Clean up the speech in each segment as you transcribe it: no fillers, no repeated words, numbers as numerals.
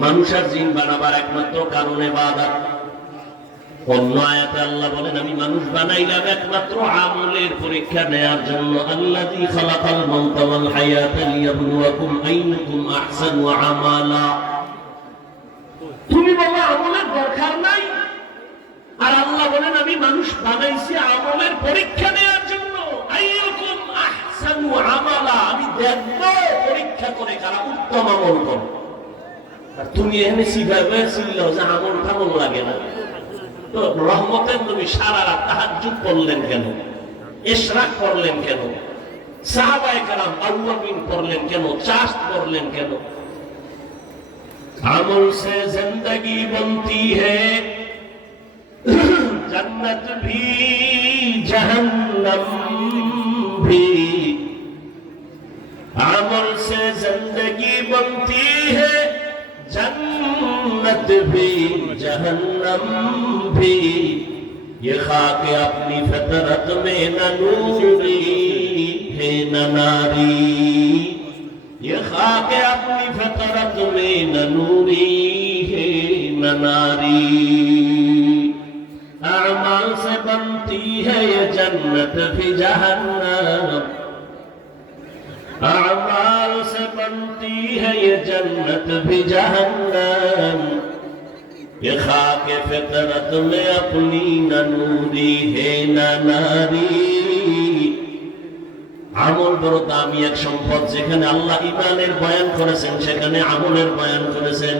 মানুষ আর জিন বানাবার একমাত্র কারণ ইবাদত। অন্য আয়াতে আল্লাহ বলেন আমি মানুষ বানাইলাম একমাত্র আমলের পরীক্ষা নেয়ার জন্য। আল্লাযী খালাকাল মাউতা ওয়াল হায়াতা লিয়াবলুয়াকুম আইয়ুকুম আহসানু আমালা। তুমি বলো আমলের দরকার নাই, আর আল্লাহ বলেন আমি মানুষ বানাইছি আমলের পরীক্ষা নেয়ার জন্য। আইয়ুকুম আহসানু আমালা, আমি দেখব পরীক্ষা করে কারা উত্তম আমল করে। আর তুমি এখানে সিগাবে ছিলো যে আমল কেমন লাগে না। তো রহমতের নবী সারা রাত তাহাজ্জুদ পড়লেন কেন? ইশরাক করলেন কেন? সাহাবায়ে কেরাম আউয়াবিন করলেন কেন? চাষ করলেন কেন? আমল से जिंदगी बनती है, जन्नत भी जहन्नम भी। अमल से जिंदगी बनती है, जन्नत भी जहन्नम भी। ये खाक अपनी फितरत में न नूरी है न नारी। ये खाक अपनी फितरत में न नूरी है न नारी। अमाल से बनती है ये जन्नत भी जहन्नम। अमाल से बनती है ये जन्नत भी जहन्नम। ये खाक फितरत में अपनी न नूरी है न नारी। আমল বড় দামি এক সম্পদ। যেখানে আল্লাহ ঈমানের বয়ান করেছেন সেখানে আমলের বয়ান করেছেন।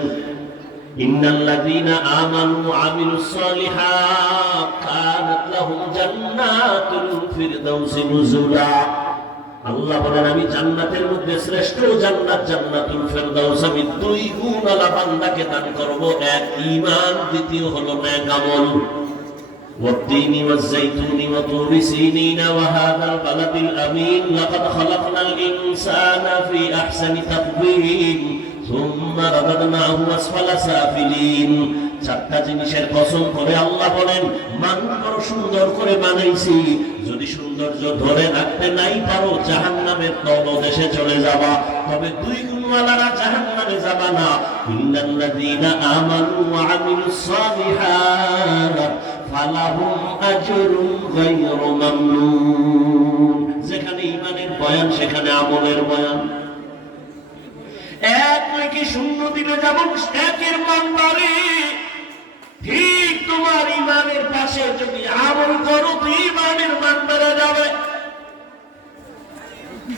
ইন্নাল্লাযীনা আমানু ওয়া আমিলুস সালিহাত কানাত লাহুম জান্নাতুল ফিরদাউসি নুজুলা। আল্লাহ বলেন আমি জান্নাতের মধ্যে শ্রেষ্ঠ জান্নাত জান্নাতুল ফিরদাউস আমি দুই গুণ আলা বান্দাকে দান করব। এক ঈমান, দ্বিতীয় হলো নেক আমল। والتين والزيتون وطور سينين وهذا البلد الأمين لقد خلقنا الإنسان في أحسن تقويم ثم رددناه أسفل سافلين। চারটা জিনিসের কসম করে আল্লাহ বলেন মানুষ বড় সুন্দর করে বানাইছি। যদি সৌন্দর্য ধরে রাখতে নাই পারো জাহান্নামের তলদেশে চলে যাবা। তবে দুই গুণওয়ালারা জাহান্নামে যাবা না। ইন্নাল্লাযীনা আমানু ওয়া আমিলুস সালিহাত ফালাহুম আজরুন গায়রু মামনুন। যেখানে ঈমানের বয়ান সেখানে আমলের বয়ান। এক নাকি শূন্য দিলে যেমন একের মান বাড়ে, ঠিক তোমার ঈমানের পাশে যদি আমল করো তো ঈমানের মান বেড়ে যাবে।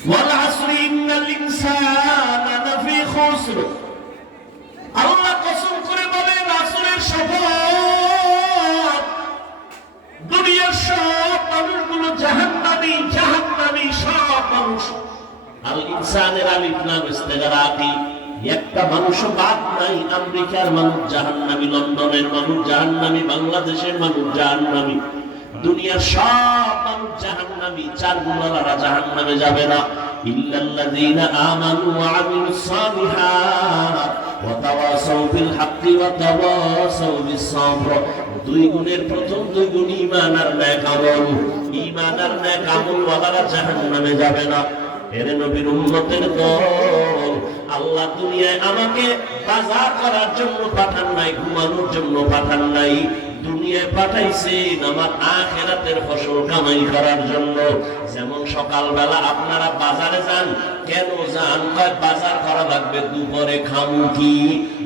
ওয়াল আসরি ইন্নাল ইনসানা লাফি খুসর। আল্লাহ কসম করে বলেন আসরের শপথ, দুনিয়ার সব মানুষগুলো জাহান্নামী জাহান্নামী সব মানুষ। আল ইনসানের আলিফ লাম ইস্তিগরাকি, একটা মানুষও বাদ নাই। আমেরিকার মানুষ জাহান্নামী, লন্ডনের মানুষ জাহান্নামী, বাংলাদেশের মানুষ জাহান্নামী, দুনিয়ার সব মানুষ জাহান্নামী। চার গুণওয়ালারা জাহান্নামে যাবে না। ইল্লাল্লাযীনা আমানু ওয়া আমিলুস সালিহাত ওয়া তাওয়াসাউ বিল হাক্কি ওয়া তাওয়াসাউ বিস সাবর। দুই গুণের প্রথম দুই গুণ ঈমান আর নেক আমল। ঈমান আর নেক আমল ওয়ালারা জাহান্নামে যাবে না। এর নবীর উম্মতের দল, আল্লাহ দুনিয়ায় আমাকে বাজার করার জন্য পাঠান নাই, ঘুমানোর জন্য পাঠান নাই। দুনিয়ায় পাঠাইছেন আমার আখিরাতের ফসল কামাই করার জন্য। যেমন সকালবেলা আপনারা বাজারে যান, কেন যান? বাজার করা লাগবে, দুপুরে খামু কি?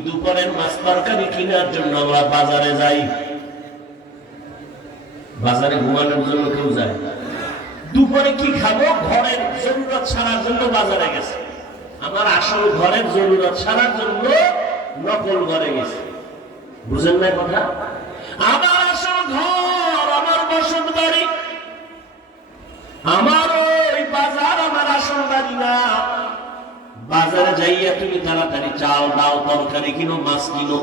দুপুরের মাছ তরকারি কেনার জন্য আমরা বাজারে যাই। বাজারে ঘুমানোর জন্য কেউ যায়? দুপুরে কি খাবো? ঘরের জরুরত ছাড়ার জন্য বাজারে গেছে। আমার আসল ঘরের জরুরত ছাড়ার জন্য নকল ঘরে গেছে। বুঝেন না কথা? আমার আসল ঘর, আমার বসত বাড়ি, আমার ওই বাজার আমার আসল বাড়ি না। বাজারে যাইয়া তুমি তাড়াতাড়ি চাল ডাল তরকারি কিনো, মাছ কিনো,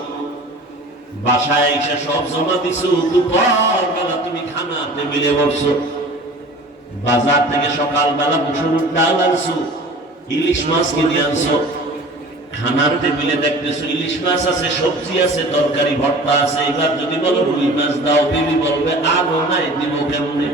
বাসায় এসে সব জমা দিছো। দুপুর বেলা তুমি খানা টেবিলে বসছো। বাজার থেকে সকালবেলা মুসুর ডাল আনছো, ইলিশ মাছ কিনে আনছো। খানার টেবিলে দেখতেছো ইলিশ মাছ আছে, সবজি আছে, তরকারি ভর্তা আছে। এবার যদি বলো রুই মাছ দাও, বিবি বলবে আলো নাই, দিব কেমনে?